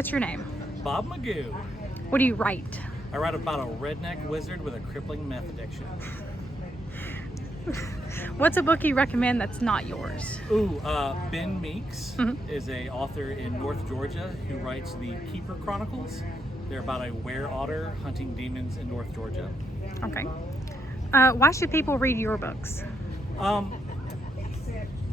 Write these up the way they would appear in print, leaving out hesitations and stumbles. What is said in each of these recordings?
What's your name? Bob McGogh. What do you write? I write about a redneck wizard with a crippling meth addiction. What's a book you recommend that's not yours? Ooh, Ben Meeks is a author in North Georgia who writes the Keeper Chronicles. They're about a were-otter hunting demons in North Georgia. Okay. Why should people read your books?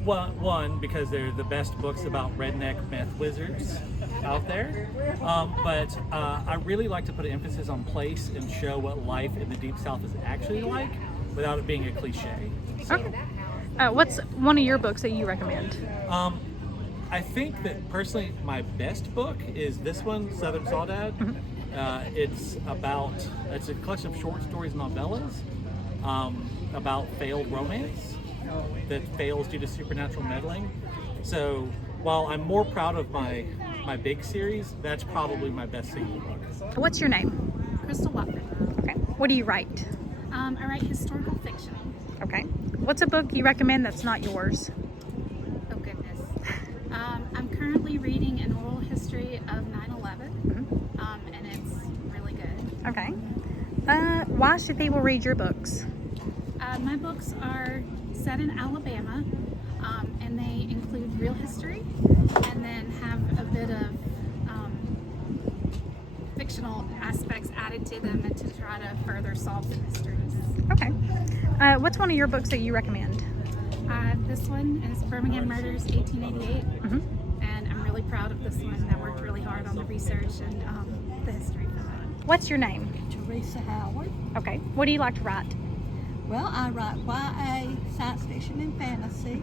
Well, one, because they're the best books about redneck meth wizards out there. But I really like to put an emphasis on place and show what life in the Deep South is actually like without it being a cliche. Okay. What's one of your books that you recommend? I think that personally my best book is this one, Southern Saudade. It's a collection of short stories and novellas about failed romance that fails due to supernatural meddling. So while I'm more proud of my big series, that's probably my best single book. What's your name? Crystal Watford. Okay. What do you write? I write historical fiction. Okay. What's a book you recommend that's not yours? Oh goodness. I'm currently reading an oral history of 9/11, and it's really good. Okay. Why should people read your books? My books are set in Alabama, and they include real history, and then have a bit of fictional aspects added to them and to try to further solve the mysteries. Okay. What's one of your books that you recommend? This one is Birmingham Murders, 1888, and I'm really proud of this one. I worked really hard on the research and the history for that. What's your name? Teresa Howard. Okay. What do you like to write? Well, I write YA, science fiction, and fantasy,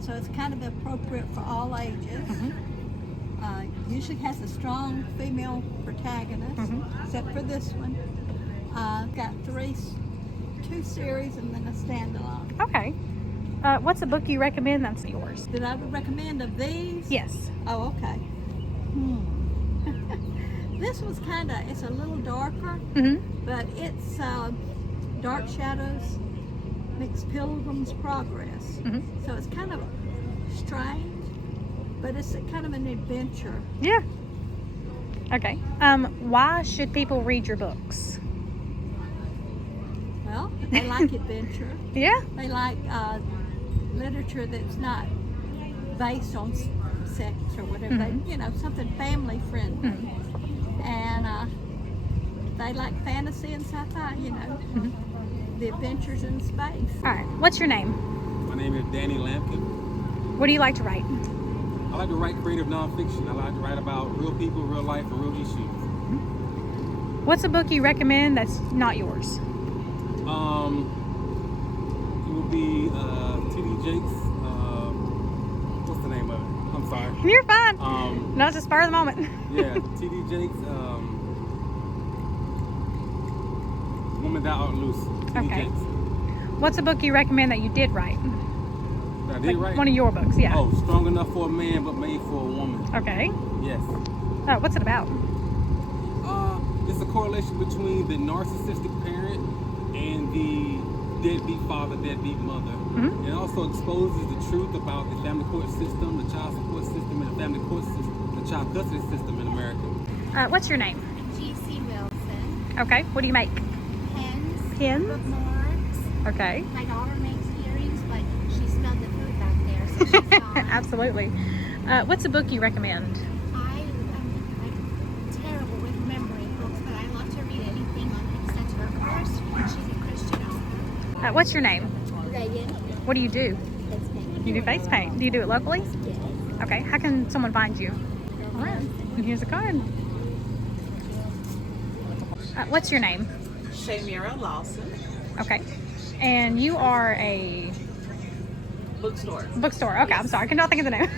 so it's kind of appropriate for all ages. Usually has a strong female protagonist, except for this one. Got two series and then a standalone. Okay. What's a book you recommend that's yours? Did I recommend of these? Yes. Oh, okay. This one's it's a little darker, but it's Dark Shadows meets Pilgrim's Progress. So it's kind of strange, but it's kind of an adventure. Yeah. Okay. Why should people read your books? Well, they like adventure. Yeah. They like literature that's not based on sex or whatever. They, something family friendly. And they like fantasy and sci-fi, the adventures in space. All right. What's your name? My name is Danny Lampkin. What do you like to write? I like to write creative nonfiction. I like to write about real people, real life, and real issues. What's a book you recommend that's not yours? It would be T.D. Jakes. What's the name of it? I'm sorry. You're fine. No, it's just spur of the moment. Yeah, T.D. Jakes. Woman Thou Art Loose. T.D. Okay. Jakes. What's a book you recommend that you did write? That I did write? One of your books, yeah. Oh, Strong Enough for a Man, but Made for a Woman. Okay. Yes. What's it about? It's a correlation between the narcissistic parent and the deadbeat father, deadbeat mother. It also exposes the truth about the family court system, the child support system, and the family court system, the child custody system in America. What's your name? Jeasy Wilson. Okay. What do you make? Pens. Pins? Bookmarks. Okay. My daughter makes earrings, but she smelled the food back there, so she's gone. Absolutely. What's a book you recommend? I'm terrible with remembering books, but I love to read anything on such her course. She's a Christian author. What's your name? Regan. What do you do? That's me. You do face paint. Do you do it locally? Yes. Okay. How can someone find you? All right. And here's a card. What's your name? Shamira Lawson. Okay. And you are a Bookstore. bookstore. Okay, I'm sorry. I cannot think of the name.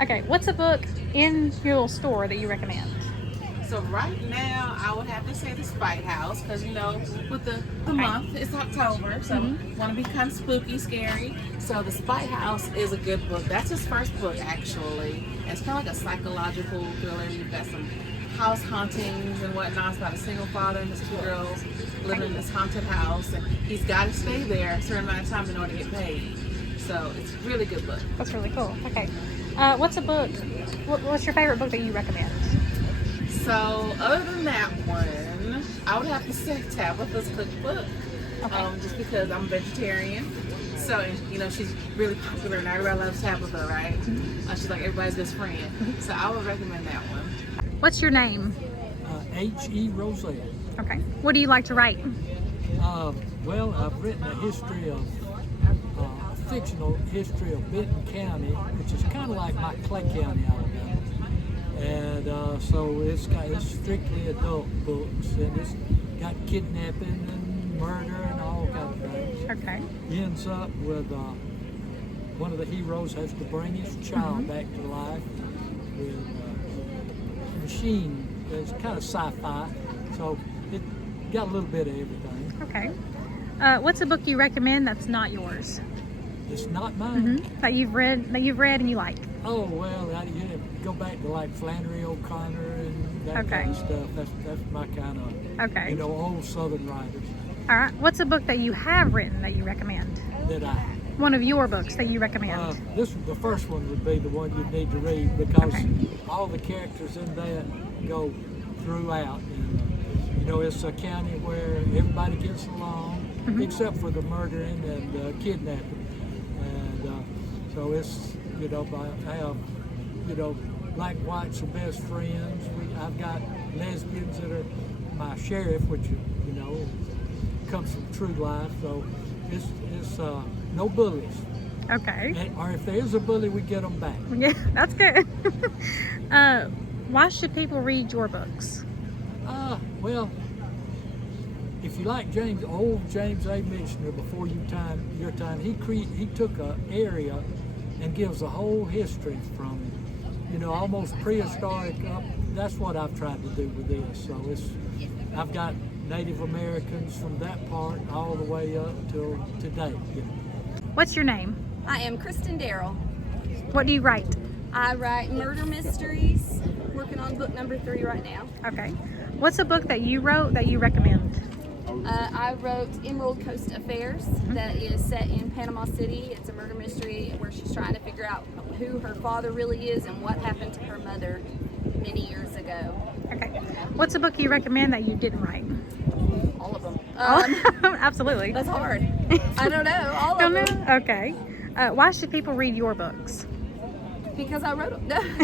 Okay. What's a book in your little store that you recommend? So right now, I would have to say the Spite House, because with the month, it's October, so want to be kind of spooky, scary. So the Spite House is a good book. That's his first book, actually. And it's kind of like a psychological thriller. You've got some house hauntings and whatnot. It's about a single father and his two girls living in this haunted house, and he's got to stay there a certain amount of time in order to get paid. So it's a really good book. That's really cool. Okay. What's a book? What's your favorite book that you recommend? So other than that one, I would have to say Tabitha's cookbook. Just because I'm a vegetarian. So, you know, she's really popular and everybody loves Tabitha, right? She's like everybody's best friend. So I would recommend that one. What's your name? H.E. Rozelle. Okay. What do you like to write? Well, I've written a history of, fictional history of Benton County, which is kind of like my Clay County, Alabama. And so it's strictly adult books, and it's got kidnapping and murder and all kinds of things. Okay. He ends up with one of the heroes has to bring his child back to life with a machine that's kind of sci-fi, so it got a little bit of everything. Okay. What's a book you recommend that's not yours? It's not mine. That you've read and you like? Oh well, you go back to like Flannery O'Connor and that kind of stuff. That's my kind of you know, old Southern writers. All right. What's a book that you have written that you recommend? That one of your books that you recommend. The first one would be the one you need to read because all the characters in that go throughout. And, you know, it's a county where everybody gets along except for the murdering and kidnapping. And so it's, you know, I have, you know, black whites are best friends. I've got lesbians that are my sheriff, which, you know, comes from true life. So it's no bullies. Okay. Or if there is a bully, we get them back. Yeah, that's good. Why should people read your books? Well, if you like old James A. Michener before your time, he took an area and gives a whole history from, you know, almost prehistoric up. That's what I've tried to do with this. So I've got Native Americans from that part all the way up till today. You know. What's your name? I am Kristin Daryl. What do you write? I write murder mysteries. Working on book number 3 right now. Okay. What's a book that you wrote that you recommend? I wrote Emerald Coast Affairs that is set in Panama City. It's a murder mystery where she's trying to figure out who her father really is and what happened to her mother many years ago. Okay. What's a book you recommend that you didn't write? All of them. Absolutely. That's hard. I don't know. All of them. Okay. Why should people read your books? Because I wrote them.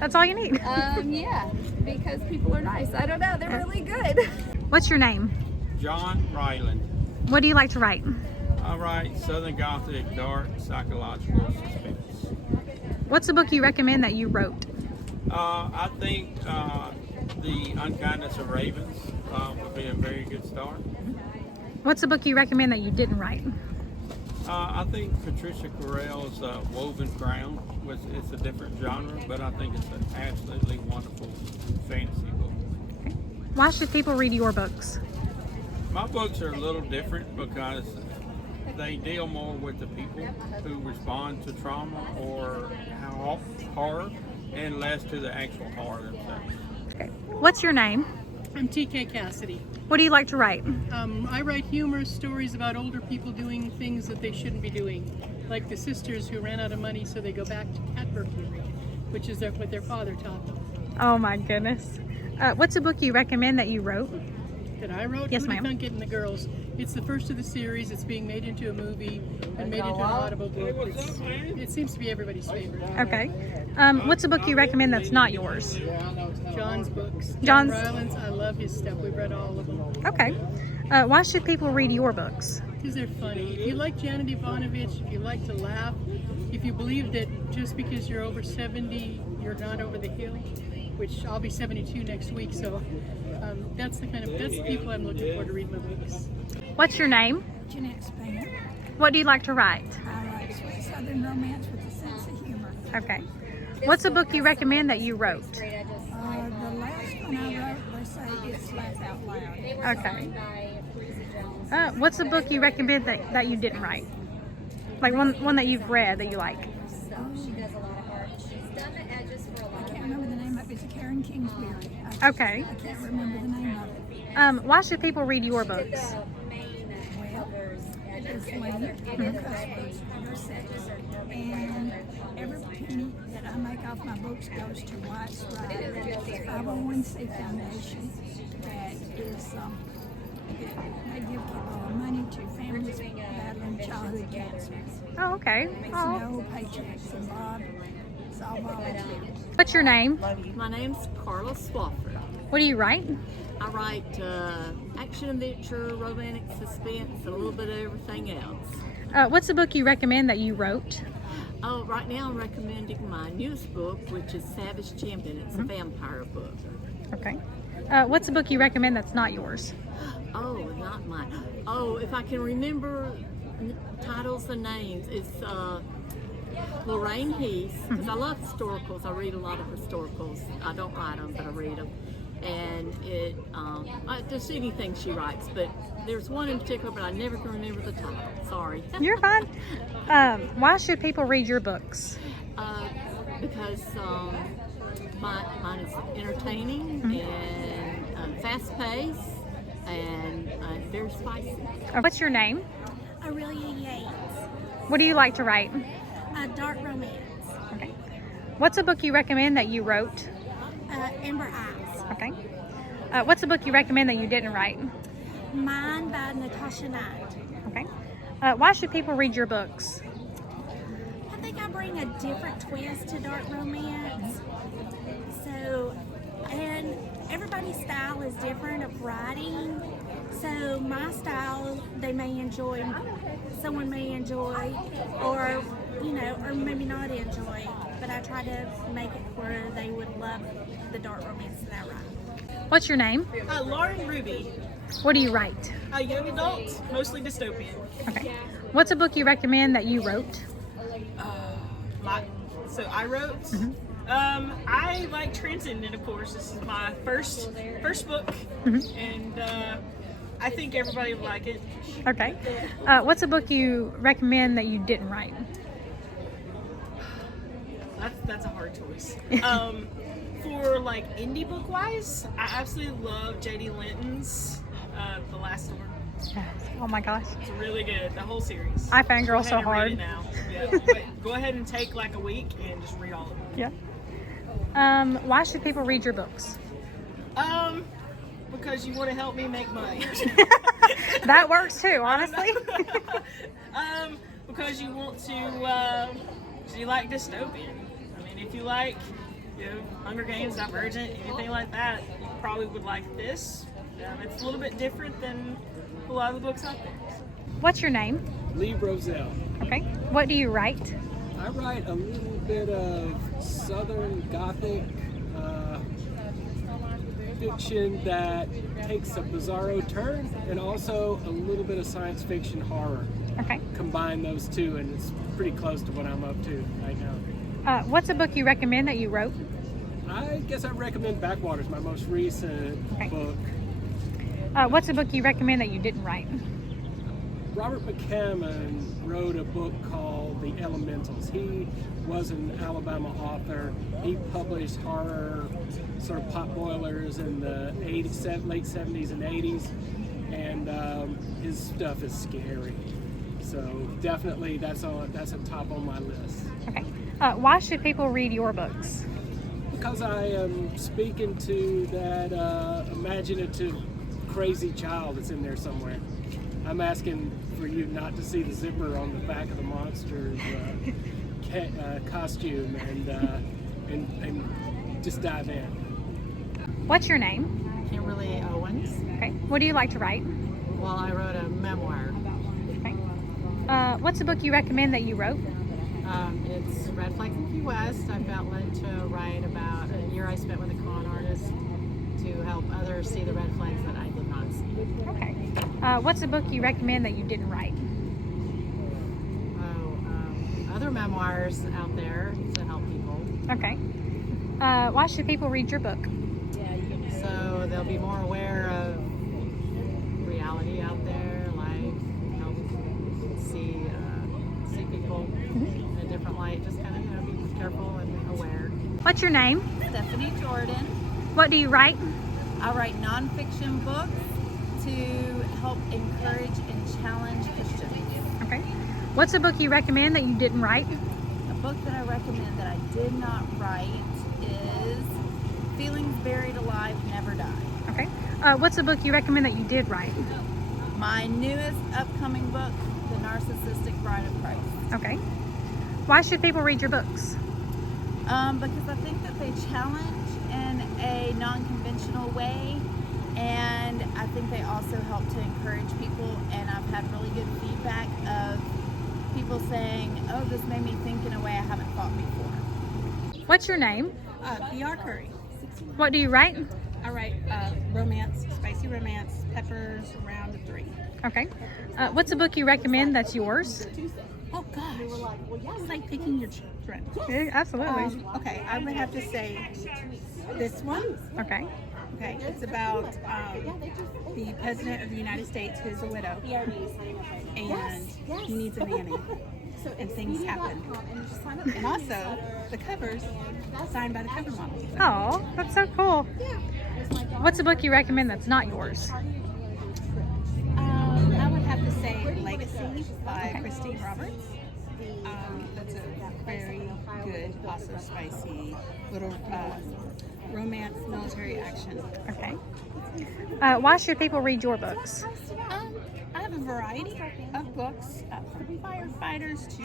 That's all you need. Yeah. Because people are nice. I don't know. They're really good. What's your name? John Ryland. What do you like to write? I write Southern Gothic, dark, psychological suspense. What's a book you recommend that you wrote? I think The Unkindness of Ravens would be a very good start. What's a book you recommend that you didn't write? I think Patricia Correll's Woven Crown it's a different genre, but I think it's an absolutely wonderful fantasy book. Okay. Why should people read your books? My books are a little different because they deal more with the people who respond to trauma or horror and less to the actual horror themselves. Okay. What's your name? I'm TK Cassidy. What do you like to write? I write humorous stories about older people doing things that they shouldn't be doing, like the sisters who ran out of money, so they go back to cat burglary, which is what their father taught them. Oh my goodness. What's a book you recommend that you wrote? That I wrote? Yes, ma'am. Getting the Girls. It's the first of the series. It's being made into a movie and made into an audible book. It seems to be everybody's favorite. Okay. What's a book you recommend that's not yours? John's books. John's. Ryland's. I love his stuff. We've read all of them. Okay. Why should people read your books? Because they're funny. If you like Jannette Spann, if you like to laugh, if you believe that just because you're over 70, you're not over the hill, which I'll be 72 next week, so that's the people I'm looking for to read my books. What's your name? Jannette Spann. What do you like to write? I write sweet southern romance with a sense of humor. Okay. What's a book you recommend that you wrote? The last one I wrote, they say it's laugh out loud. Okay. What's a book you recommend that you didn't write? Like one that you've read that you like? I can't remember the name of it. It's a Karen Kingsbury. Okay. I can't remember the name of it. Why should people read your books? Well, is linked, no cuss words, no sex. And every penny that I make off my books goes to White's Ryland, 501c foundation that is, they give money to families battling childhood cancer. Oh, okay. There's Oh. no paychecks involved. It's all volunteer. What's your name? My name's Carla Swafford. What do you write? I write action, adventure, romantic, suspense, and a little bit of everything else. What's the book you recommend that you wrote? Oh, right now I'm recommending my newest book, which is Savage Champion. It's a vampire book. Okay. What's a book you recommend that's not yours? Oh, not mine. Oh, if I can remember titles and names, it's Lorraine Heath, because I love historicals. I read a lot of historicals. I don't write them, but I read them. And it, just anything she writes, but there's one in particular, but I never can remember the title. Sorry. You're fine. Why should people read your books? Because mine is entertaining and fast-paced and very spicy. What's your name? Aurelia Yates. What do you like to write? Dark romance. Okay. What's a book you recommend that you wrote? Ember Eyes. Okay. What's a book you recommend that you didn't write? Mine by Natasha Knight. Okay. Why should people read your books? I think I bring a different twist to dark romance. So, and everybody's style is different of writing. So my style, they may enjoy, someone may enjoy, or or maybe not enjoy. But I try to make it where they would love the dark romance that I write. What's your name? Laren Ruby. What do you write? Young adult, mostly dystopian. Okay. What's a book you recommend that you wrote? So I wrote. I like Trenton, of course. This is my first book, and I think everybody would like it. Okay. What's a book you recommend that you didn't write? That's a hard choice. For like indie book wise, I absolutely love J.D. Linton's The Last Storm. Oh my gosh. It's really good, the whole series. I fangirl so Go ahead and read hard. it now. Yeah, but go ahead and take like a week and just read all of it. Yeah. Why should people read your books? Because you want to help me make money. That works too, honestly. Because you want to, you like dystopian. I mean, if you like, Hunger Games, Divergent, anything like that, you probably would like this. It's a little bit different than a lot of the books out there. What's your name? Lee Rozelle. Okay. What do you write? I write a little bit of Southern Gothic fiction that takes a bizarro turn, and also a little bit of science fiction horror. Okay. Combine those two, and it's pretty close to what I'm up to right now. What's a book you recommend that you wrote? I guess I recommend Backwaters, my most recent book. What's a book you recommend that you didn't write? Robert McCammon wrote a book called The Elementals. He was an Alabama author. He published horror sort of potboilers in the late 70s and 80s, and his stuff is scary. So definitely that's a top on my list. Okay. Why should people read your books? Because I am speaking to that imaginative, crazy child that's in there somewhere. I'm asking for you not to see the zipper on the back of the monster's costume, and just dive in. What's your name? Kimberly Owens. Okay. What do you like to write? Well, I wrote a memoir. Okay. What's a book you recommend that you wrote? It's Red Flags in Key West. I felt led to write about a year I spent with a con artist to help others see the red flags that I did not see. Okay. What's a book you recommend that you didn't write? Other memoirs out there to help people. Okay. Why should people read your book? So they'll be more aware of reality out there, life, help see people in a different light. Just kind of be careful and aware. What's your name? Stephanie Jordan. What do you write? I write nonfiction books to help encourage and challenge Christians. What's a book you recommend that you didn't write? A book that I recommend that I did not write is Feelings Buried Alive Never Die. Okay. What's a book you recommend that you did write? My newest upcoming book, The Narcissistic Bride of Christ. Okay. Why should people read your books? Because I think that they challenge in a non-conventional way, and I think they also help to encourage people, and I've had really good feedback of people saying, oh, this made me think in a way I haven't thought before. What's your name? PR Curry. What do you write? I write romance, spicy romance, peppers, round of 3. Okay. What's a book you recommend that's yours? Oh gosh, it's like picking your children. Yeah, absolutely. Okay, I would have to say this one. Okay. Okay, it's about the President of the United States who's a widow, and he needs a nanny, and things happen. And also, the covers signed by the cover model. Oh, that's so cool. What's a book you recommend that's not yours? I would have to say Legacy by Kristin Roberts. That's a very good, also spicy little romance, military action. Okay. Why should people read your books? I have a variety of books, from firefighters to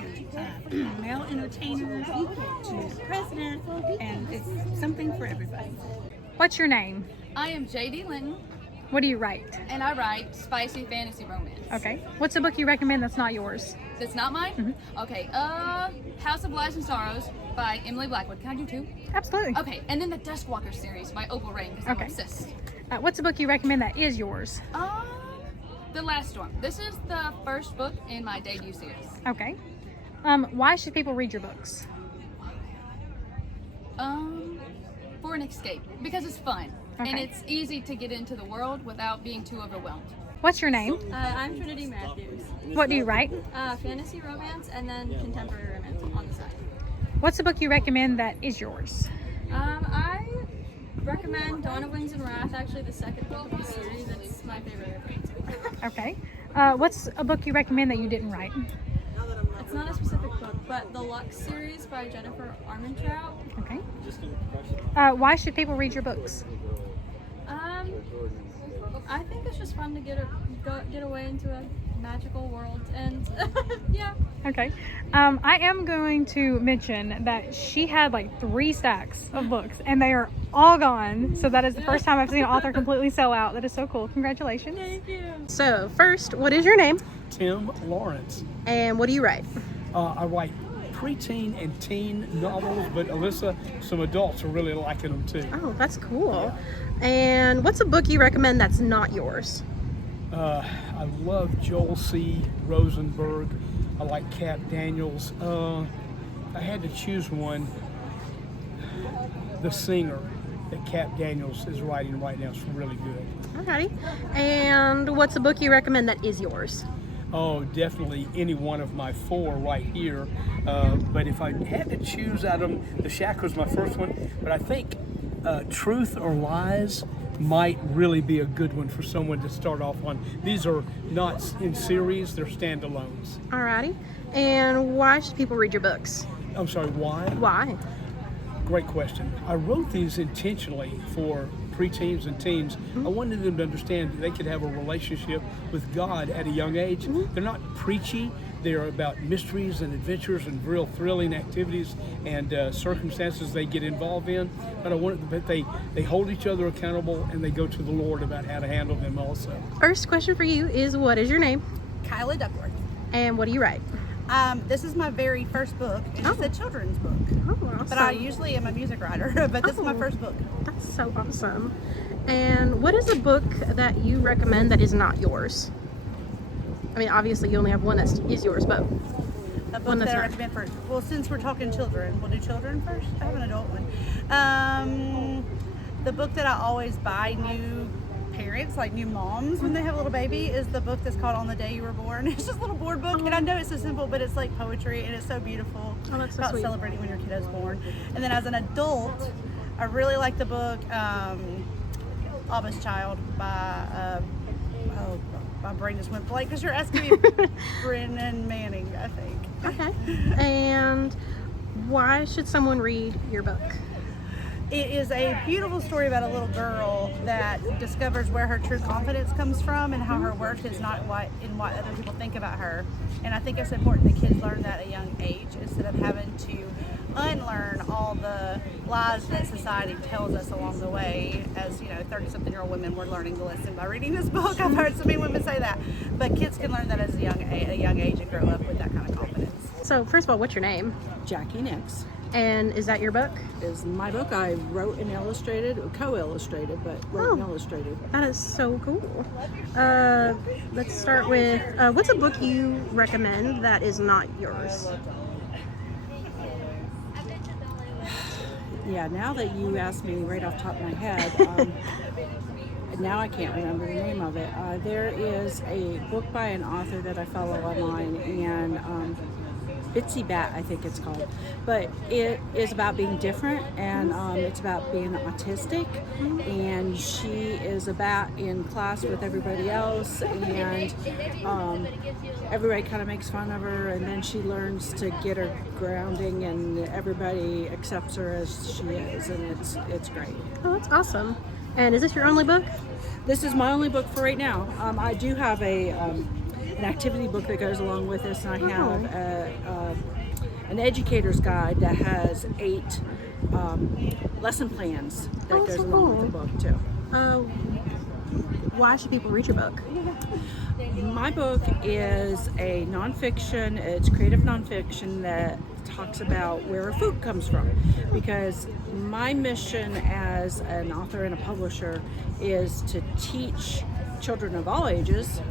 male entertainers to the president, and it's something for everybody. What's your name? I am J.D. Linton. What do you write? And I write spicy fantasy romance. Okay. What's a book you recommend that's not yours? That's not mine? Mm-hmm. Okay. House of Lies and Sorrows by Emily Blackwood. Can I do 2? Absolutely. Okay. And then the Duskwalker series by Opal Rain because I'm obsessed. What's a book you recommend that is yours? The Last Storm. This is the first book in my debut series. Okay. Why should people read your books? For an escape. Because it's fun. Okay. And it's easy to get into the world without being too overwhelmed. What's your name? I'm Trinity Matthews. What do you write? Fantasy romance and then contemporary romance on the side. What's a book you recommend that is yours? I recommend Dawn of Wings and Wrath, actually the second book of the series. It's my favorite. Okay. What's a book you recommend that you didn't write? It's not a specific book, but the Lux series by Jennifer Armentrout. Okay. Why should people read your books? I think it's just fun to get away into a magical world, and yeah. Okay. I am going to mention that she had like 3 stacks of books, and they are all gone. So that is the first time I've seen an author completely sell out. That is so cool. Congratulations. Thank you. So first, what is your name? Tim Lawrence. And what do you write? I write preteen and teen novels, but Alyssa, some adults are really liking them too. Oh, that's cool. And what's a book you recommend that's not yours? I love Joel C. Rosenberg. I like Cap Daniels. I had to choose one. The Singer that Cap Daniels is writing right now is really good. Alrighty. And what's a book you recommend that is yours? Oh, definitely any one of my 4 right here. But if I had to choose out of them, The Shack was my first one. But I think Truth or Lies might really be a good one for someone to start off on. These are not in series, they're standalones. Alrighty. And why should people read your books? I'm sorry, why? Why? Great question. I wrote these intentionally for preteens and teens. I wanted them to understand that they could have a relationship with God at a young age. They're not preachy. They're about mysteries and adventures and real thrilling activities and circumstances they get involved in. But I wanted that they hold each other accountable and they go to the Lord about how to handle them also. First question for you is, what is your name? Kyla Duckworth. And what do you write? This is my very first book, and it's a children's book. Oh, awesome. But I usually am a music writer, but this is my first book. That's so awesome. And what is a book that you recommend that is not yours? I mean, obviously you only have one that is yours, but A book that I recommend first. Well, since we're talking children, we'll do children first. I have an adult one. The book that I always buy new parents, like new moms, when they have a little baby, is the book that's called On the Day You Were Born. It's just a little board book, and I know it's so simple, but it's like poetry, and it's so beautiful. Oh, that's so about sweet. celebrating when your kid is born. And then as an adult, I really like the book Abba's Child by my brain just went blank because you're asking me Brennan Manning, I think. Okay. And why should someone read your book? It is a beautiful story about a little girl that discovers where her true confidence comes from and how her worth is not what other people think about her. And I think it's important that kids learn that at a young age instead of having to unlearn all the lies that society tells us along the way. As 30-something-year-old women, we're learning to listen by reading this book. I've heard so many women say that, but kids can learn that as a young age and grow up with that kind of confidence. So first of all, what's your name? Jackie Nix. And is that your book? Is my book. I wrote and illustrated, co-illustrated, but wrote and illustrated. That is so cool. Let's start with, what's a book you recommend that is not yours? Yeah, now that you asked me right off the top of my head, now I can't remember the name of it. There is a book by an author that I follow online, and Bitsy Bat, I think it's called. But it is about being different, and it's about being autistic. And she is a bat in class with everybody else, and everybody kind of makes fun of her, and then she learns to get her grounding, and everybody accepts her as she is, and it's great. Oh, that's awesome. And is this your only book? This is my only book for right now. I do have an activity book that goes along with this, and I have an educator's guide that has 8 lesson plans that goes along with the book too. Why should people read your book? My book is a nonfiction. It's creative nonfiction that talks about where our food comes from, because my mission as an author and a publisher is to teach children of all ages,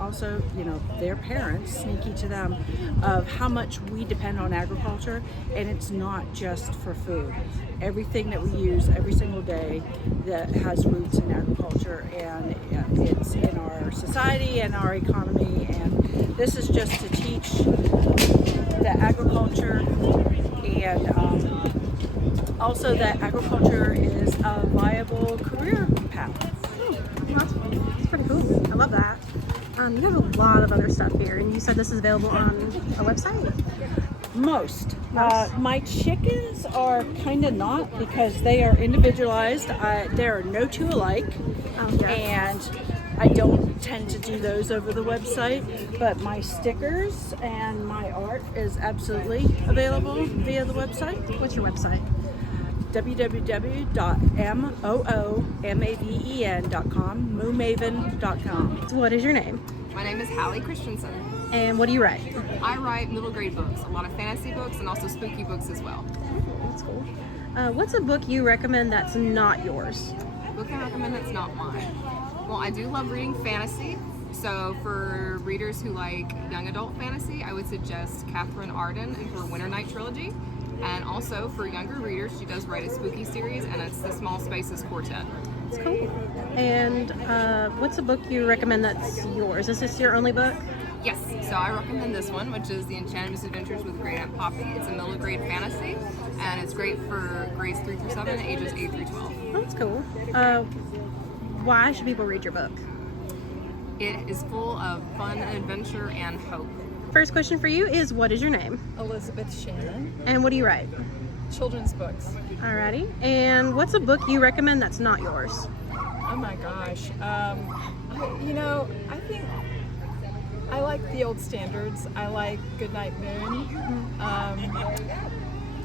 also their parents, sneaky to them, of how much we depend on agriculture, and it's not just for food. Everything that we use every single day that has roots in agriculture, and it's in our society and our economy, and this is just to teach that agriculture, and also that agriculture is a viable career path. That's pretty cool. I love that. You have a lot of other stuff here, and you said this is available on a website? Most. My chickens are kind of not, because they are individualized. There are no two alike, and I don't tend to do those over the website, but my stickers and my art is absolutely available via the website. What's your website? www.moomaven.com, moomaven.com. What is your name? My name is Hallie Christenson. And what do you write? I write middle grade books, a lot of fantasy books and also spooky books as well. That's cool. What's a book you recommend that's not yours? A book I recommend that's not mine. Well, I do love reading fantasy. So for readers who like young adult fantasy, I would suggest Catherine Arden and her Winter Night trilogy. And also for younger readers, she does write a spooky series, and it's the Small Spaces Quartet. That's cool. And what's a book you recommend that's yours? Is this your only book? Yes, so I recommend this one, which is The Enchanted Misadventures with Great Aunt Poppy. It's a middle grade fantasy, and it's great for grades 3 through 7, ages 8 through 12. Oh, that's cool. Why should people read your book? It is full of fun and adventure and hope. First question for you is, what is your name? Elizabeth Shannon. And what do you write? Children's books. Alrighty. And what's a book you recommend that's not yours? Oh my gosh. I think I like the old standards. I like Goodnight Moon.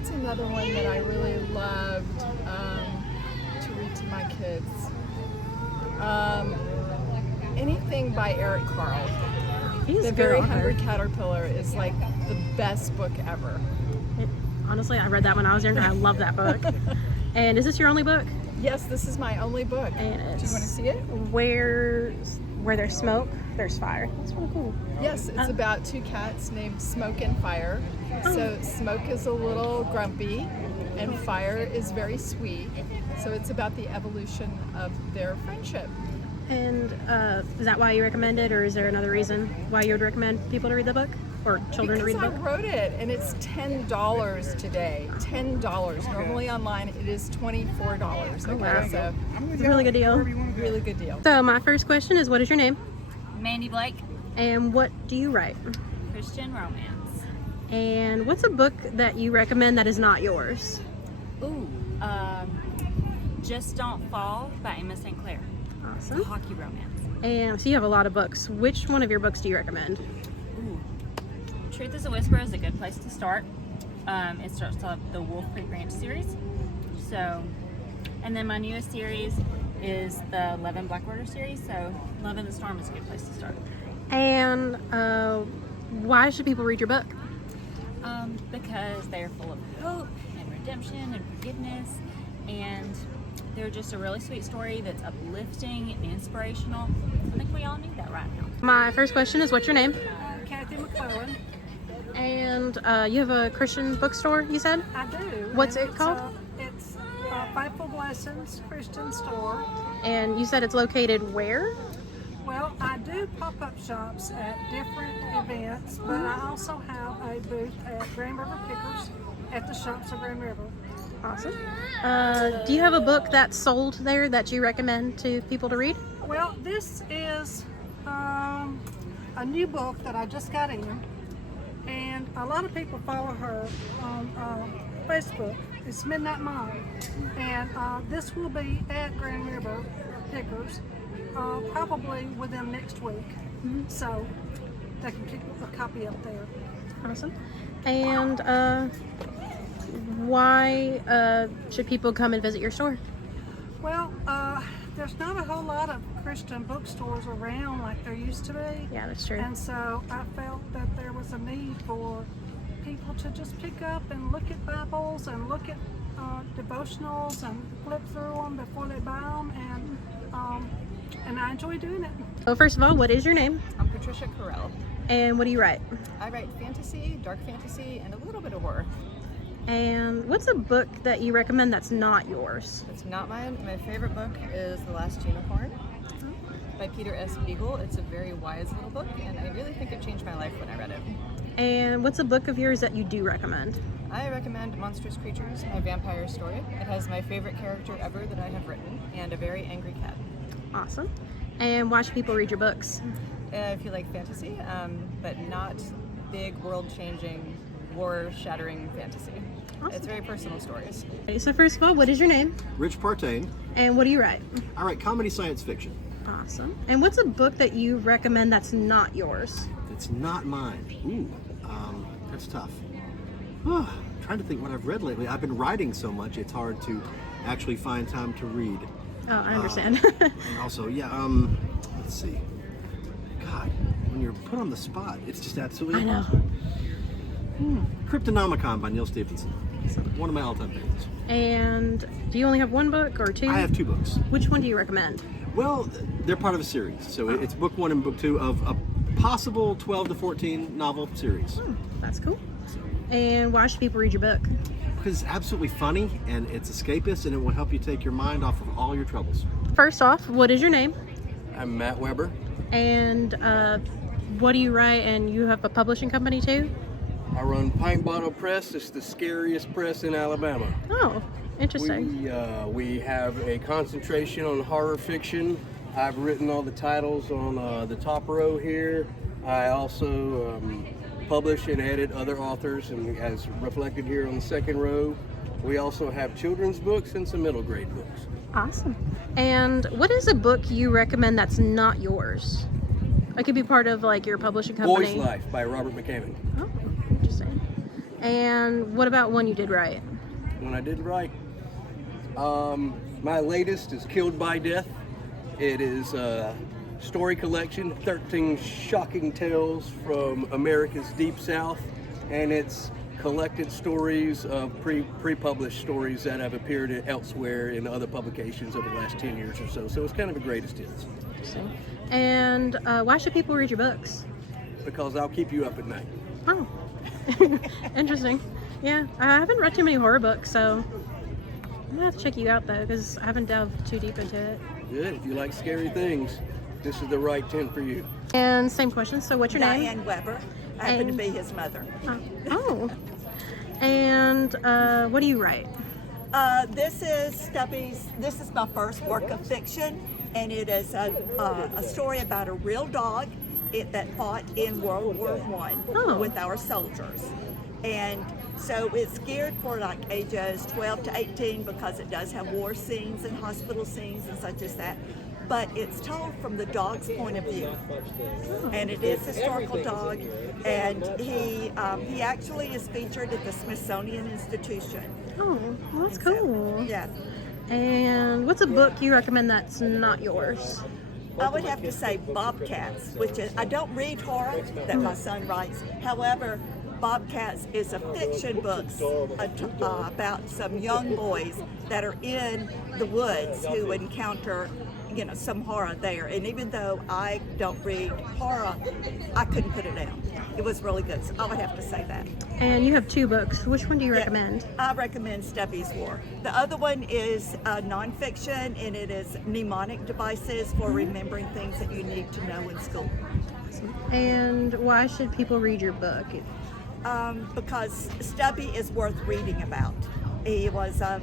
It's another one that I really loved to read to my kids. Anything by Eric Carle. He's The Very Hungry Caterpillar is like the best book ever. Honestly, I read that when I was younger. I love that book. And is this your only book? Yes, this is my only book. And do you want to see it? Where there's smoke, there's fire. That's really cool. Yes, it's about 2 cats named Smoke and Fire. So Smoke is a little grumpy and Fire is very sweet. So it's about the evolution of their friendship. And is that why you recommend it, or is there another reason why you would recommend people to read the book, or children to read the book? Because I wrote it, and it's $10 today. $10. Normally online it is $24. Okay, wow. so It's a really good deal. Really good deal. So my first question is, what is your name? Mandi Blake. And what do you write? Christian romance. And what's a book that you recommend that is not yours? Ooh, Just Don't Fall by Emma St. Clair. Awesome. It's a hockey romance. And so you have a lot of books. Which one of your books do you recommend? Ooh. Truth is a Whisper is a good place to start. It starts off the Wolf Creek Ranch series. So, and then my newest series is the Love and Blackwater series. So Love in the Storm is a good place to start. And why should people read your book? Because they're full of hope and redemption and forgiveness, and they're just a really sweet story that's uplifting and inspirational. I think we all need that right now. My first question is, what's your name? Kathy McClellan. And you have a Christian bookstore, you said? I do. What's it called? It's Faithful Blessings Christian Store. And you said it's located where? Well, I do pop-up shops at different events, but I also have a booth at Grand River Pickers at the shops of Grand River. Awesome. Do you have a book that's sold there that you recommend to people to read? Well, this is a new book that I just got in, and a lot of people follow her on Facebook. It's Midnight Mom, and this will be at Grand River Pickers probably within next week, so they can keep a copy up there. Awesome. And why should people come and visit your store? Well, there's not a whole lot of Christian bookstores around like there used to be. Yeah, that's true. And so I felt that there was a need for people to just pick up and look at Bibles and look at devotionals and flip through them before they buy them, and I enjoy doing it. Well, first of all, what is your name? I'm Patricia Correll. And what do you write? I write fantasy, dark fantasy, and a little bit of horror. And what's a book that you recommend that's not yours? It's not mine. My favorite book is The Last Unicorn by Peter S. Beagle. It's a very wise little book, and I really think it changed my life when I read it. And what's a book of yours that you do recommend? I recommend Monstrous Creatures, my vampire story. It has my favorite character ever that I have written, and a very angry cat. Awesome. And why should people read your books? If you like fantasy, but not big, world-changing, war-shattering fantasy. Awesome. It's very personal stories. Okay, so first of all, what is your name? Rich Partain. And what do you write? I write comedy science fiction. Awesome. And what's a book that you recommend that's not yours? It's not mine. Ooh, that's tough. I'm trying to think what I've read lately. I've been writing so much, it's hard to actually find time to read. Oh, I understand. And also, let's see. God, when you're put on the spot, it's just absolutely I know. Cryptonomicon by Neil Stephenson. One of my all-time favorites. And do you only have one book or two? I have two books. Which one do you recommend? Well, they're part of a series. So it's book one and book two of a possible 12 to 14 novel series. That's cool. And why should people read your book? Because it's absolutely funny and it's escapist and it will help you take your mind off of all your troubles. First off, what is your name? I'm Matt Weber. And what do you write? And you have a publishing company too? I run Pint Bottle Press. It's the scariest press in Alabama. Oh, interesting. We have a concentration on horror fiction. I've written all the titles on the top row here. I also publish and edit other authors, and as reflected here on the second row, we also have children's books and some middle grade books. Awesome. And what is a book you recommend that's not yours? It could be part of like your publishing company. Boy's Life by Robert McCammon. Oh, interesting. And what about one you did write? One I did write. My latest is Killed by Death. It is a story collection, 13 shocking tales from America's Deep South, and it's collected stories of pre-published stories that have appeared elsewhere in other publications over the last 10 years or so. So it's kind of a greatest hits. Interesting. And why should people read your books? Because I'll keep you up at night. Oh, interesting. Yeah, I haven't read too many horror books, so I'm gonna have to check you out though, because I haven't delved too deep into it. Good. If you like scary things, this is the right tent for you. And same question. So what's your name? Diane Weber. I happen to be his mother. Oh. And what do you write? This is Stubby's. This is my first work of fiction. and it is a story about a real dog that fought in World War I with our soldiers. And so it's geared for like ages 12 to 18 because it does have war scenes and hospital scenes and such as that. But it's told from the dog's point of view, and it is a historical dog, and he actually is featured at the Smithsonian Institution. Oh, well, that's cool. Yeah. And what's a book you recommend that's not yours? I would have to say Bobcats, which is, I don't read horror that my son writes. However, Bobcats is a fiction book about some young boys that are in the woods who encounter, you know, some horror there. And even though I don't read horror, I couldn't put it down. It was really good. So I would have to say that. And you have 2 books. Which one do you recommend? I recommend Stubby's War. The other one is nonfiction, and it is mnemonic devices for remembering things that you need to know in school. And why should people read your book? Because Stubby is worth reading about. He was a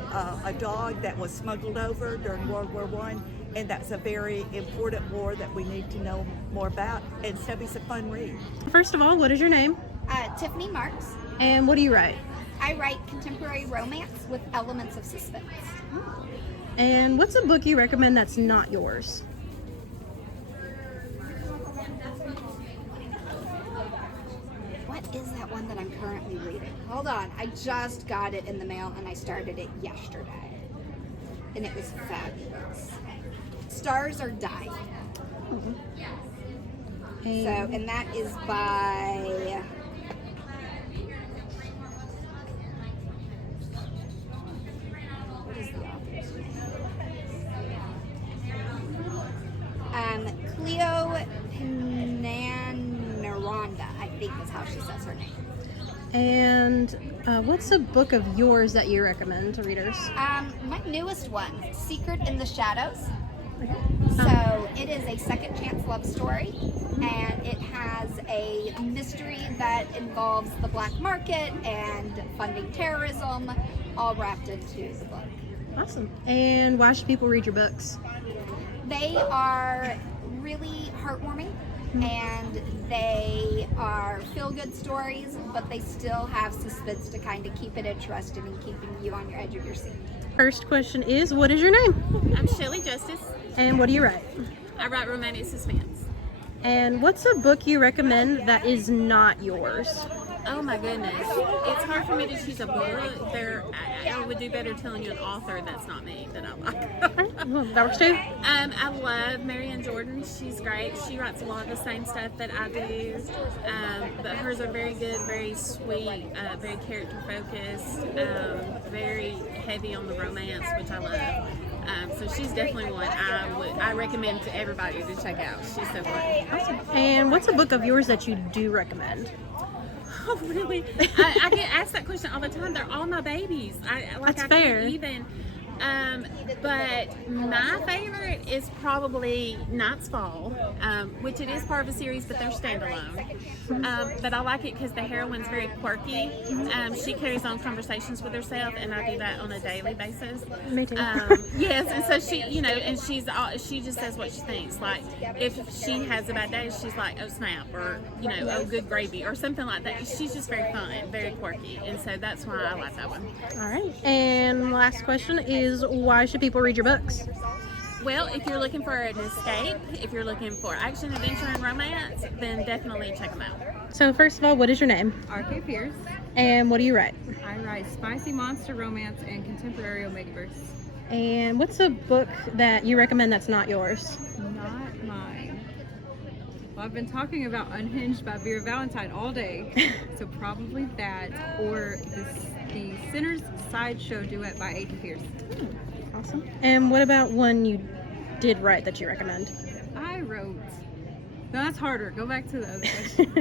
dog that was smuggled over during World War I, and that's a very important war that we need to know more about, and Stubby's a fun read. First of all, what is your name? Tiffany Marks. And what do you write? I write contemporary romance with elements of suspense. And what's a book you recommend that's not yours? What is that one that I'm currently reading? Hold on, I just got it in the mail and I started it yesterday. And it was fabulous. Stars Are Dying. And that is by... What is the author's name? Cleo Pinanaranda, I think is how she says her name. And what's a book of yours that you recommend to readers? My newest one, Secret in the Shadows. So it is a second chance love story, and it has a mystery that involves the black market and funding terrorism, all wrapped into the book. Awesome. And why should people read your books? They are really heartwarming, and they are feel-good stories, but they still have suspense to kind of keep it interesting and keeping you on your edge of your seat. First question is, what is your name? I'm Shelley Justice. And what do you write? I write romantic suspense. And what's a book you recommend that is not yours? Oh my goodness. It's hard for me to choose a book. I would do better telling you an author that's not me that I like. Well, that works too. I love Marianne Jordan. She's great. She writes a lot of the same stuff that I do. But hers are very good, very sweet, very character focused, very heavy on the romance, which I love. So she's definitely one I recommend to everybody to check out. She's so fun. Awesome. And what's a book of yours that you do recommend? Oh, really? I get asked that question all the time. They're all my babies. That's fair. Can't even. But my favorite is probably Night's Fall, which it is part of a series, but they're standalone. But I like it because the heroine's very quirky. She carries on conversations with herself, and I do that on a daily basis. Me too. Yes, and so she, you know, and she just says what she thinks. Like if she has a bad day, she's like, oh snap, or you know, oh good gravy, or something like that. She's just very fun, very quirky, and so that's why I like that one. All right. And last question is, why should people read your books? Well, if you're looking for an escape, if you're looking for action, adventure, and romance, then definitely check them out. So first of all, what is your name? R.K. Pierce. And what do you write? I write spicy monster romance and contemporary Omegaverse. And what's a book that you recommend that's not yours? Not mine. Well, I've been talking about Unhinged by Vera Valentine all day, so probably that, or the Sinner's Sideshow Duet by A.K. Pierce. Awesome. And what about one you did write that you recommend? I wrote... No, that's harder. Go back to the other question.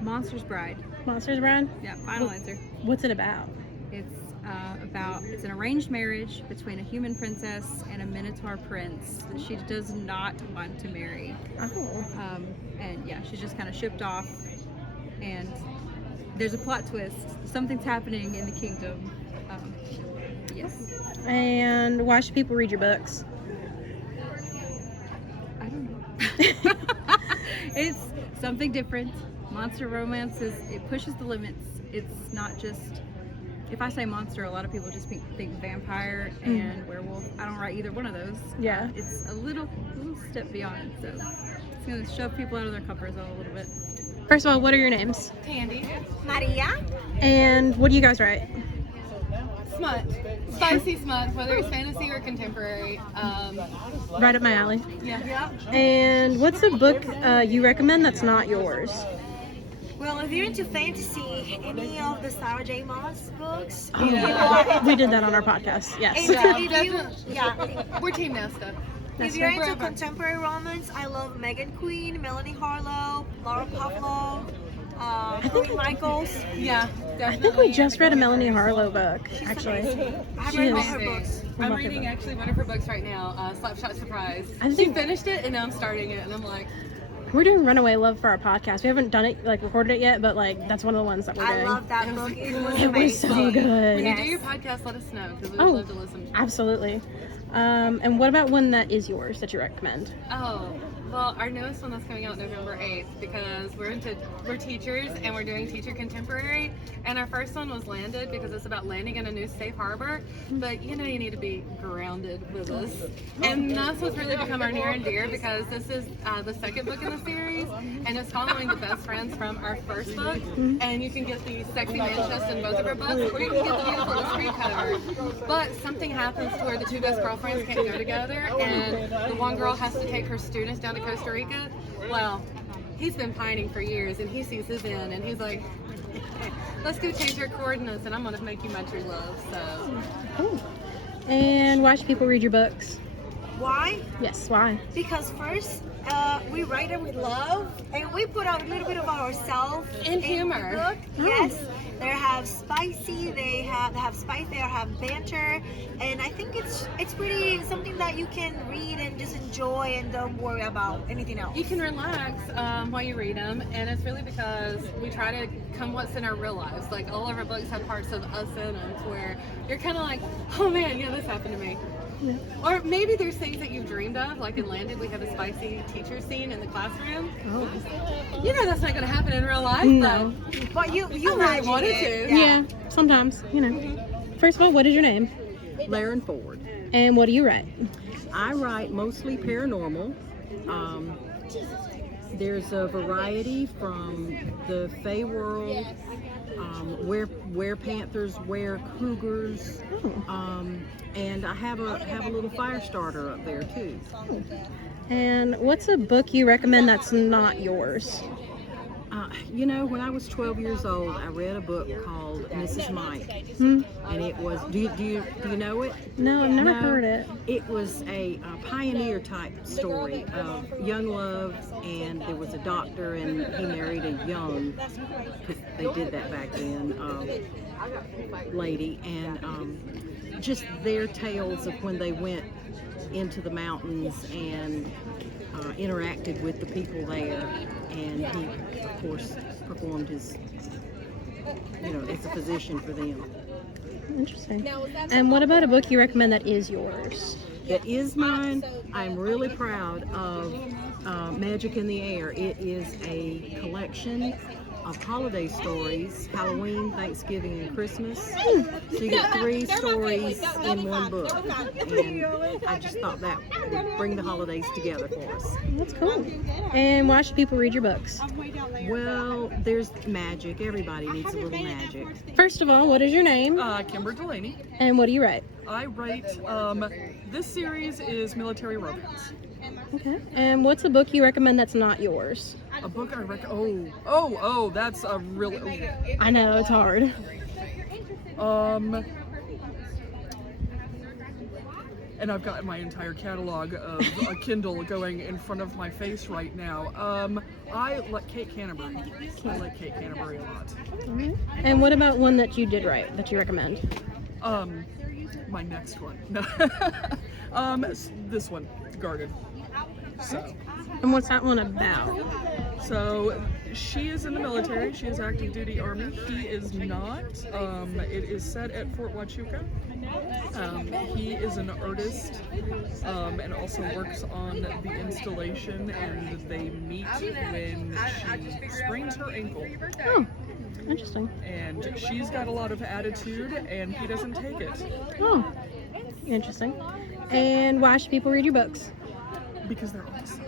Monster's Bride. Monster's Bride? Yeah, final answer. What's it about? It's an arranged marriage between a human princess and a Minotaur prince that she does not want to marry. Oh. And yeah, she's just kind of shipped off, and there's a plot twist. Something's happening in the kingdom. Yes. And why should people read your books? I don't know. It's something different. Monster romance it pushes the limits. It's not just, if I say monster, a lot of people just think vampire and werewolf. I don't write either one of those. Yeah. It's a little step beyond. So it's going to shove people out of their comfort zone a little bit. First of all, what are your names? Tandy. Maria. And what do you guys write? Smut. Spicy smut, whether it's fantasy or contemporary. Right up my alley. Yeah. And what's a book you recommend that's not yours? Well, if you're into fantasy, any of the Sarah J. Maas books. Oh, we did that on our podcast. Yes. We're team now stuff. If you're into contemporary romance, I love Megan Queen, Melanie Harlow, Laura Pavlov, Chloe Michaels. Yeah, definitely. I think we just read a Melanie Harlow book, actually. I've read all her books. I'm reading actually one of her books right now, Slapshot Surprise. She finished it and now I'm starting it and I'm like, we're doing Runaway Love for our podcast. We haven't done it, like recorded it yet, but like that's one of the ones that we're doing. I love that book. It was so good. When you do your podcast, let us know because we would love to listen. Absolutely. And what about one that is yours that you recommend? Oh, well, our newest one that's coming out November 8th because we're teachers and we're doing teacher contemporary. And our first one was Landed because it's about landing in a new safe harbor. But you need to be grounded with us. And that's what's really become our near and dear because this is the second book in the series and it's following the best friends from our first book. And you can get the sexy Manchester in both of our books or you can get the beautiful Discreet cover. But something happens to where the two best girlfriends can't go together and the one girl has to take her students down to Costa Rica. Well, he's been pining for years and he sees this in and he's like, let's go change our coordinates and I'm going to make you my true love. So. Cool. And why should people read your books? Why? Yes, why? Because first, we write them with love and we put out a little bit of ourselves and humor. In the book. Yes, they have spicy, they have spice, they have banter, and I think it's pretty something that you can read and just enjoy and don't worry about anything else. You can relax while you read them, and it's really because we try to come what's in our real lives. Like all of our books have parts of us in them to where you're kind of like, oh man, yeah, this happened to me. Yeah. Or maybe there's things that you've dreamed of, like in Landed, we have a spicy teacher scene in the classroom. Oh. You know that's not going to happen in real life, no. But you really wanted to. Yeah, sometimes, First of all, what is your name? Larynn Ford. And what do you write? I write mostly paranormal. There's a variety from the Fey world, where panthers, where cougars, and I have a little fire starter up there too. And what's a book you recommend that's not yours? When I was 12 years old, I read a book called Mrs. Mike, and it was. Do you know it? No, I've never heard it. It was a pioneer type story of young love, and there was a doctor, and he married a young, because they did that back then, lady, and just their tales of when they went into the mountains and interacted with the people there, and he, of course, performed his, as a physician for them. Interesting. And what about a book you recommend that is yours? That is mine. I'm really proud of Magic in the Air. It is a collection of holiday stories, Halloween, Thanksgiving, and Christmas. So you get 3 stories in one book. And I just thought that would bring the holidays together for us. That's cool. And why should people read your books? Well, there's magic. Everybody needs a little magic. First of all, what is your name? Kimber Delaney. And what do you write? I write, this series is military romance. Okay. And what's a book you recommend that's not yours? A book I recommend. Oh, that's a really. I know, it's hard. And I've got my entire catalog of a Kindle going in front of my face right now. I like Kate Canterbury. I like Kate Canterbury a lot. Right. And what about one that you did write that you recommend? My next one. No. This one, Guarded. So. And what's that one about? So she is in the military. She is active duty Army. He is not. It is set at Fort Huachuca. He is an artist and also works on the installation, and they meet when she sprains her ankle. Oh, interesting. And she's got a lot of attitude, and he doesn't take it. Oh, interesting. And why should people read your books? Because they're awesome.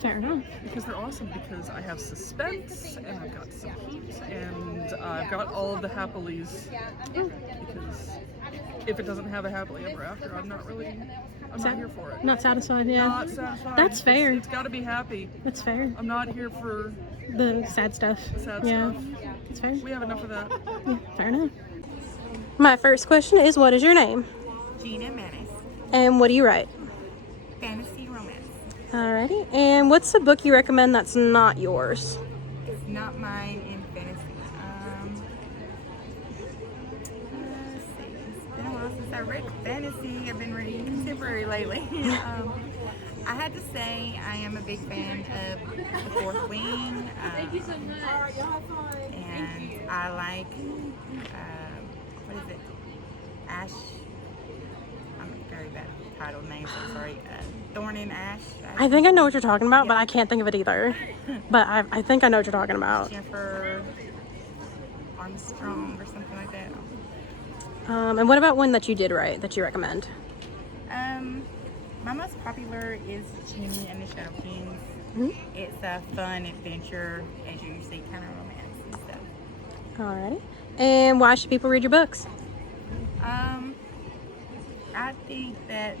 Fair enough. Because they're awesome, because I have suspense, and I've got some heat, and I've got all of the happilies. Because if it doesn't have a happily ever after, I'm not here for it. Not satisfied, yeah. Not satisfied. That's fair. It's got to be happy. That's fair. I'm not here for the sad stuff. The sad yeah. stuff. That's fair. We have enough of that. Yeah, fair enough. My first question is, what is your name? Gina Manis. And what do you write? Fantasy romance. Alrighty. And what's the book you recommend that's not yours? It's not mine in fantasy. Let's see. It's been a while since I read fantasy. I've been reading contemporary lately. I had to say I am a big fan of The Fourth Wing. Thank you so much. And I like, what is it? Ash. I'm very bad with title names, I'm sorry. Thorn and Ash. I think I know what you're talking about, but I can't think of it either. But I think I know what you're talking about. Jennifer Armstrong or something like that. And what about one that you did write that you recommend? My most popular is Jimmy and the Shadow Kings. Mm-hmm. It's a fun adventure, as you see, kind of romance and stuff. Alrighty. And why should people read your books? I think that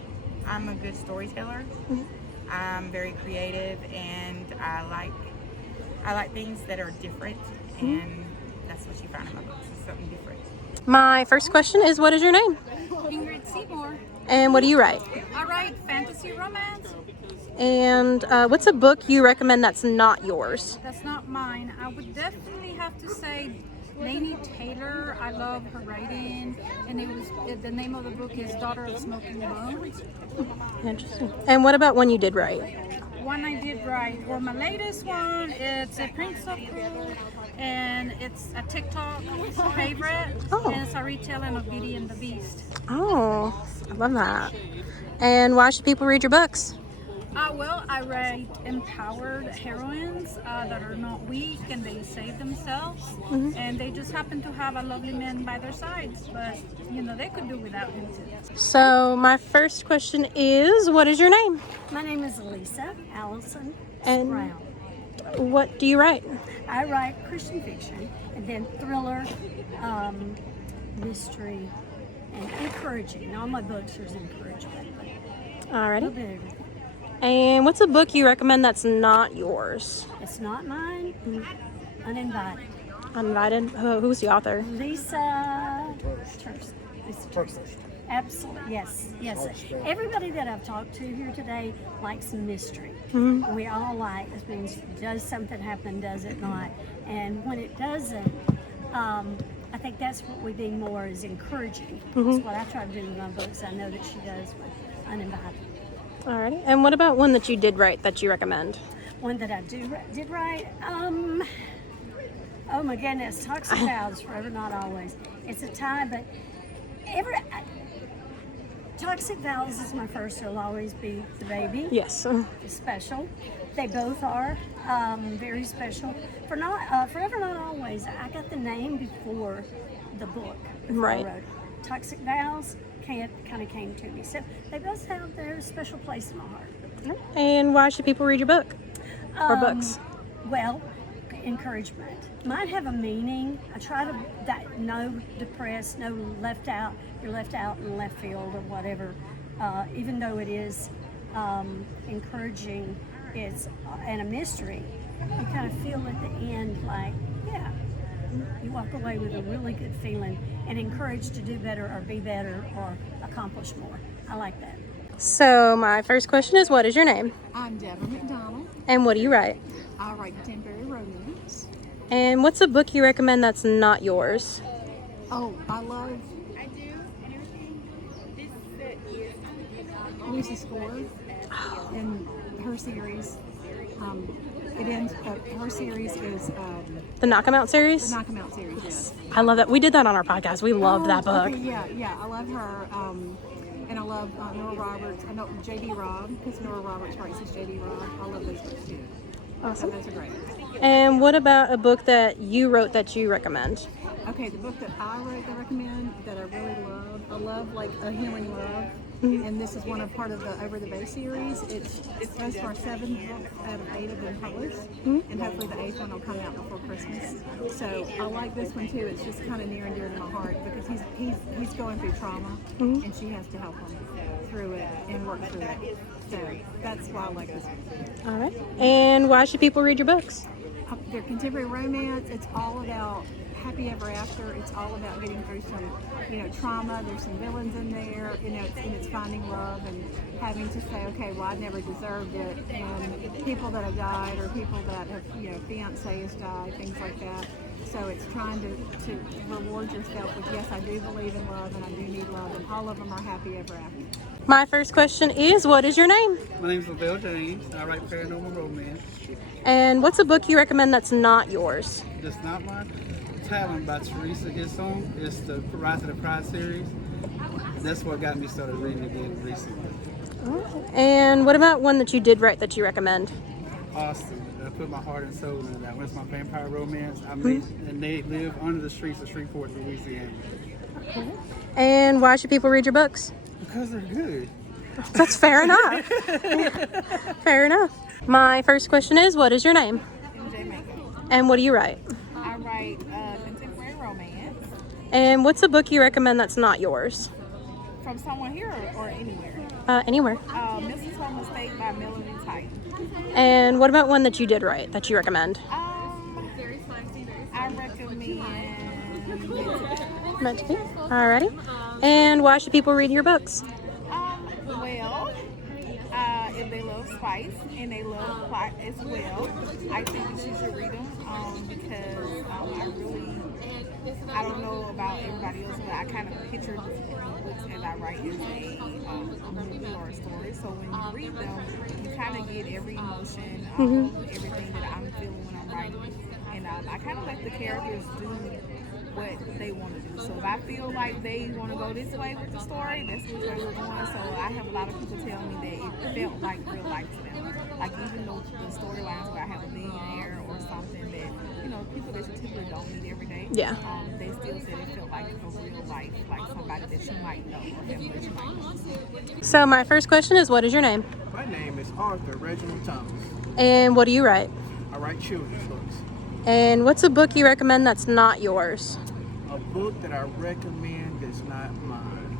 I'm a good storyteller. Mm-hmm. I'm very creative, and I like things that are different, and that's what you find in my books, is something different. My first question is, what is your name? Ingrid Seymour. And what do you write? I write fantasy romance. And what's a book you recommend that's not yours? That's not mine. I would definitely have to say Laini Taylor. I love her writing, and the name of the book is Daughter of Smoking Bones. Interesting. And what about one you did write? One I did write. Well, my latest one, it's a Prince of Cool, and it's a TikTok favorite. Oh. And it's a retelling of Beauty and the Beast. Oh, I love that. And why should people read your books? Well, I write empowered heroines that are not weak, and they save themselves, and they just happen to have a lovely man by their sides, but they could do without him too. So my first question is, what is your name? My name is Lisa Allison And Brown. what do you write? I write Christian fiction, and then thriller, mystery, and encouraging. All my books are encouragement. Alrighty. And what's a book you recommend that's not yours? It's not mine. Uninvited. Uninvited? Who's the author? Lisa Turson. Absolutely, yes. Everybody that I've talked to here today likes mystery. Mhm. We all like, it means does something happen, does it not? And when it doesn't, I think that's what we do more is encouraging. Mhm. That's what I try to do in my books. I know that she does with Uninvited. Alrighty. And what about one that you did write that you recommend? One that I did write, oh my goodness, Toxic Vows, Forever Not Always. It's a tie, but Toxic Vows is my first, it'll always be the baby. Yes. It's special. They both are very special. Forever Not Always, I got the name before the book. Before I Right. wrote it. Toxic Vows kind of came to me. So they both have their special place in my heart. And why should people read your book? Or books? Well, encouragement. Mine have a meaning. I try to no depressed, no left out. You're left out in left field or whatever. Even though it is encouraging, it's and a mystery. You kind of feel at the end like, yeah, you walk away with a really good feeling and encouraged to do better or be better or accomplish more. I like that. So my first question is, what is your name? I'm Deborah McDonald. And what do you write? I write contemporary romance. And what's a book you recommend that's not yours? Oh, I love Lucy Score and her series. it ends. Her series is The Knock 'Em Out series? The Knock 'Em Out series, yes. I love that. We did that on our podcast. We loved that book. Okay, yeah, I love her. And I love Nora Roberts. I know J.D. Robb, because Nora Roberts writes as J.D. Robb. I love those books too. Awesome. Those are great. And what about a book that you wrote that you recommend? Okay, the book that I wrote that I recommend that I really love, I love like A Healing Love. Mm-hmm. And this is part of the Over the Bay series. It's supposed to our 7 books out of 8 have been published, and hopefully the 8th one will come out before Christmas. So I like this one too. It's just kind of near and dear to my heart because he's going through trauma, and she has to help him through it and work through it. So that's why I like this one. All right. And why should people read your books? They're contemporary romance. It's all about happy ever after. It's all about getting through some, trauma. There's some villains in there, and it's finding love and having to say, okay, well, I never deserved it. And people that have died or people that have, fiance has died, things like that. So it's trying to reward yourself with, yes, I do believe in love and I do need love, and all of them are happy ever after. My first question is, what is your name? My name is Livell James. I write paranormal romance. And what's a book you recommend that's not yours? That's not mine. Talent by Teresa Howard. It's the Rise of the Pride series. That's what got me started reading again recently. And what about one that you did write that you recommend? Austin. I put my heart and soul into that. It's my vampire romance. And they live under the streets of Shreveport, Louisiana. And why should people read your books? Because they're good. That's fair enough. Fair enough. My first question is, what is your name? MJ Mako. And what do you write? I write contemporary romance. And what's a book you recommend that's not yours? From someone here or anywhere? Anywhere. Mistletoe Mistake by Melanie Tight. And what about one that you did write that you recommend? I recommend Meant to be. Alrighty. And why should people read your books? Well, if they love spice and they love plot as well, I think that you should read them because I don't know about everybody else, but I kind of picture books as I write as a movie or a story. So when you read them, you kind of get every emotion, everything that I'm feeling when I'm writing. And I kind of let the characters do what they want to do. So if I feel like they want to go this way with the story, that's which way we're going. So I have a lot of people tell me that it felt like real life to them. Like even though the storylines where I have a millionaire or something that, people that you typically don't meet every day, they still said it felt like a real life, like somebody that you might know or family that you might know. So my first question is, what is your name? My name is Arthur Reginald Thomas. And what do you write? I write children's books. And what's a book you recommend that's not yours? A book that I recommend that's not mine.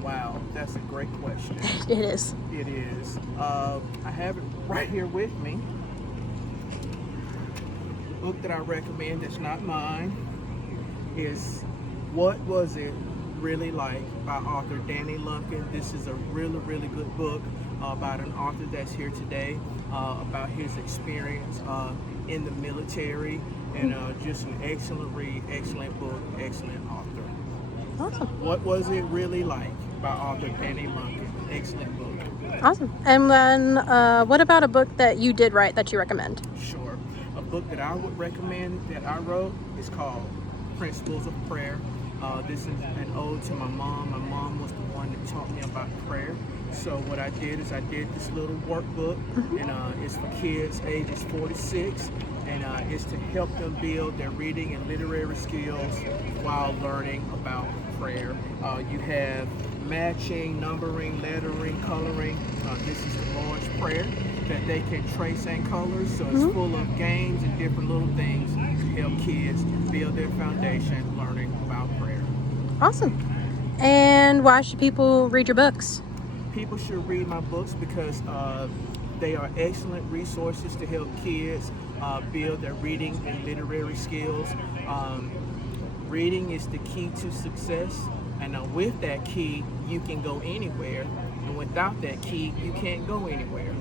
Wow, that's a great question. It is. It is. I have it right here with me. A book that I recommend that's not mine is What Was It Really Like by author Danny Lampkin. This is a really, really good book about an author that's here today, about his experience in the military, and just an excellent read, excellent book, excellent author. Awesome. What Was It Really Like by author Danny Lampkin. Excellent book. Awesome. And then what about a book that you did write that you recommend? Sure. A book that I would recommend that I wrote is called Principles of Prayer. This is an ode to my mom. My mom was the one that taught me about prayer. So what I did is I did this little workbook, and it's for kids ages 4 to 6, and it's to help them build their reading and literary skills while learning about prayer. You have matching, numbering, lettering, coloring. This is the Lord's Prayer that they can trace and color. So it's full of games and different little things to help kids build their foundation learning about prayer. Awesome. And why should people read your books? People should read my books because they are excellent resources to help kids build their reading and literary skills. Reading is the key to success, and with that key, you can go anywhere. And without that key, you can't go anywhere.